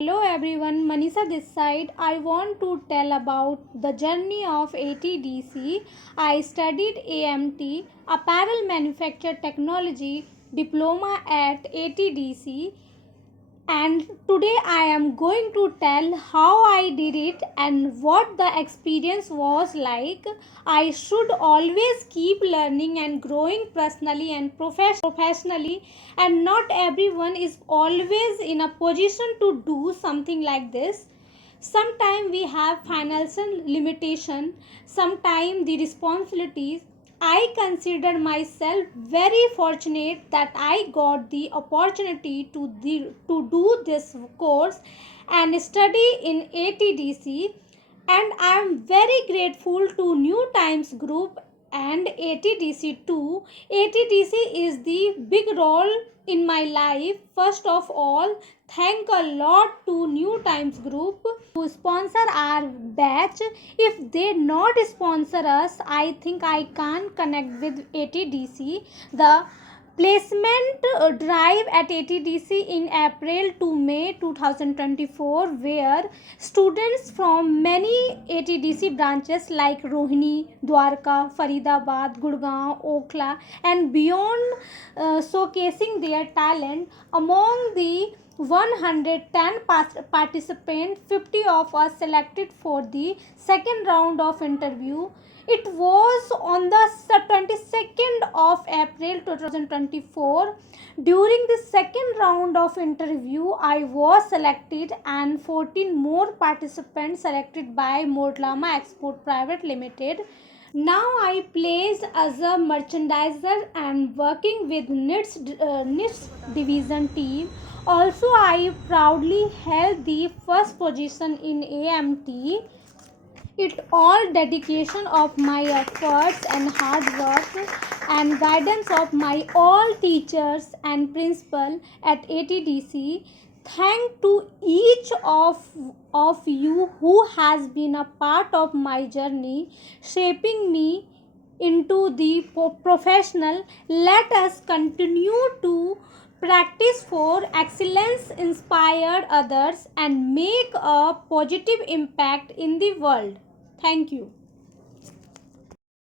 Hello everyone, Manisha this side. I want to tell about the journey of ATDC. I studied AMT, Apparel Manufacture Technology Diploma at ATDC, and today I am going to tell how I did it and what the experience was like. I should always keep learning and growing personally and professionally, and not everyone is always in a position to do something like this. Sometimes we have financial limitation, sometimes the responsibilities. I consider myself very fortunate that I got the opportunity to do this course and study in ATDC, and I am very grateful to New Times Group and ATDC too. ATDC is the big role in my life. First of all, thank a lot to New Times Group to sponsor our batch. If they not sponsor us, I think I can't connect with ATDC. The placement drive at ATDC in April to May 2024, where students from many ATDC branches like Rohini, Dwarka, Faridabad, Gurgaon, Okhla, and beyond showcasing their talent. Among the 110 participants, 50 of us selected for the second round of interview. It was on the 22nd of April 2024. During the second round of interview, I was selected and 14 more participants selected by Modlama Export Private Limited. Now I placed as a merchandiser and working with niche division team. Also, I proudly held the first position in AMT. It all dedication of my efforts and hard work and guidance of my all teachers and principal at ATDC. Thank to each of you who has been a part of my journey, shaping me into the professional. Let us continue to practice for excellence, inspire others, and make a positive impact in the world. Thank you.